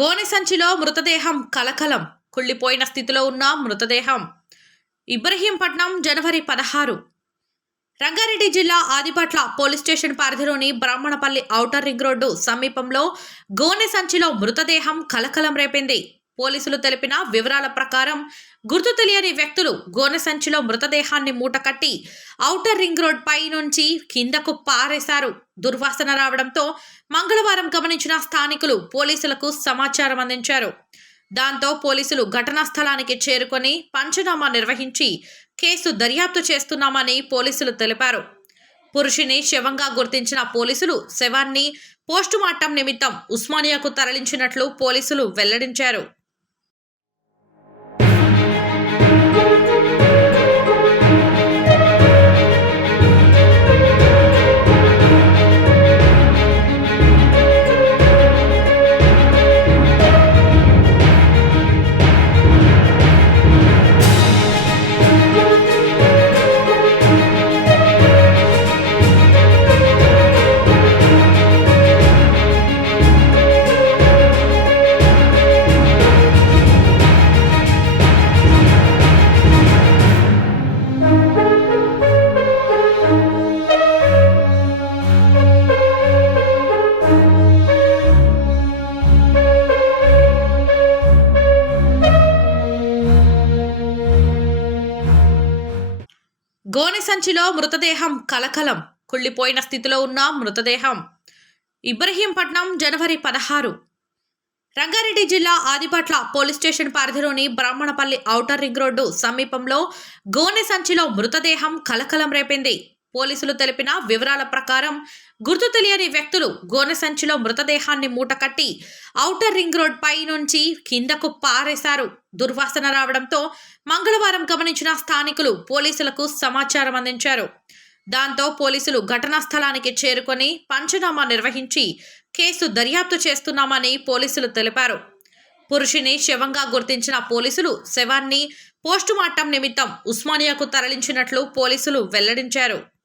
గోనె సంచిలో మృతదేహం కలకలం. కుళ్ళిపోయిన స్థితిలో ఉన్న మృతదేహం. ఇబ్రహీంపట్నం జనవరి 16. రంగారెడ్డి జిల్లా ఆదిపట్ల పోలీస్ స్టేషన్ పరిధిలోని బ్రాహ్మణపల్లి ఔటర్ రింగ్ రోడ్డు సమీపంలో గోనె సంచిలో మృతదేహం కలకలం రేపింది. పోలీసులు తెలిపిన వివరాల ప్రకారం గుర్తు తెలియని వ్యక్తులు గోనె సంచిలో మృతదేహాన్ని మూటకట్టి ఔటర్ రింగ్ రోడ్ పై నుంచి కిందకు పారేశారు. దుర్వాసన రావడంతో మంగళవారం గమనించిన స్థానికులు పోలీసులకు సమాచారం అందించారు. దాంతో పోలీసులు ఘటనా స్థలానికి చేరుకొని పంచనామా నిర్వహించి కేసు దర్యాప్తు చేస్తున్నామని పోలీసులు తెలిపారు. పురుషుని శవంగా గుర్తించిన పోలీసులు శవాన్ని పోస్టుమార్టం నిమిత్తం ఉస్మానియాకు తరలించినట్లు పోలీసులు వెల్లడించారు. గోనె సంచిలో మృతదేహం కలకలం. కుళ్ళిపోయిన స్థితిలో ఉన్న మృతదేహం. ఇబ్రహీంపట్నం జనవరి 16. రంగారెడ్డి జిల్లా ఆదిపట్ల పోలీస్ స్టేషన్ పరిధిలోని బ్రాహ్మణపల్లి ఔటర్ రింగ్ రోడ్డు సమీపంలో గోనె సంచిలో మృతదేహం కలకలం రేపింది. పోలీసులు తెలిపిన వివరాల ప్రకారం గుర్తు తెలియని వ్యక్తులు గోనె సంచిలో మృతదేహాన్ని మూటకట్టి ఔటర్ రింగ్ రోడ్ పై నుంచి కిందకు పారేశారు. దుర్వాసన రావడంతో మంగళవారం గమనించిన స్థానికులు పోలీసులకు సమాచారం అందించారు. దాంతో పోలీసులు ఘటనా స్థలానికి చేరుకొని పంచనామా నిర్వహించి కేసు దర్యాప్తు చేస్తున్నామని పోలీసులు తెలిపారు. పురుషుని శవంగా గుర్తించిన పోలీసులు శవాన్ని పోస్టుమార్టం నిమిత్తం ఉస్మానియాకు తరలించినట్లు పోలీసులు వెల్లడించారు.